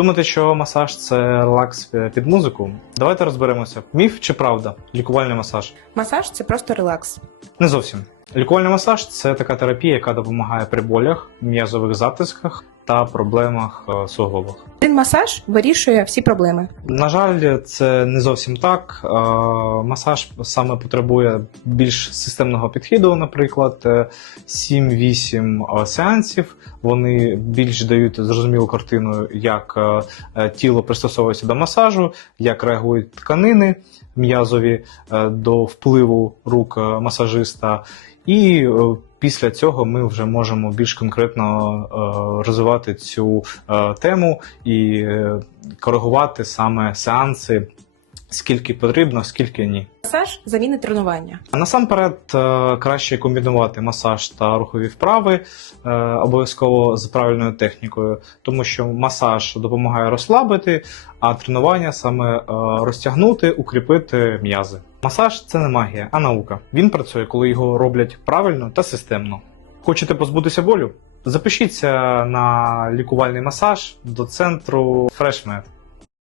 Думаєте, що масаж це релакс під музику? Давайте розберемося. Міф чи правда? Лікувальний масаж? Масаж це просто релакс. Не зовсім. Лікувальний масаж це така терапія, яка допомагає при болях, м'язових затисках та проблемах е, суглобах. Один масаж вирішує всі проблеми. На жаль, це не зовсім так. Е, Масаж саме потребує більш системного підходу, наприклад, е, 7-8 сеансів. Вони більш дають зрозумілу картину, як е, е, тіло пристосовується до масажу, як реагують тканини м'язові е, до впливу рук е, масажиста. І е, після цього ми вже можемо більш конкретно е, розвивати цю е, тему і е, коригувати саме сеанси, скільки потрібно, скільки ні. Масаж замінить тренування. Насамперед краще комбінувати масаж та рухові вправи обов'язково з правильною технікою, тому що масаж допомагає розслабити, а тренування саме розтягнути, укріпити м'язи. Масаж це не магія, а наука. Він працює, коли його роблять правильно та системно. Хочете позбутися болю? Запишіться на лікувальний масаж до центру FreshMed.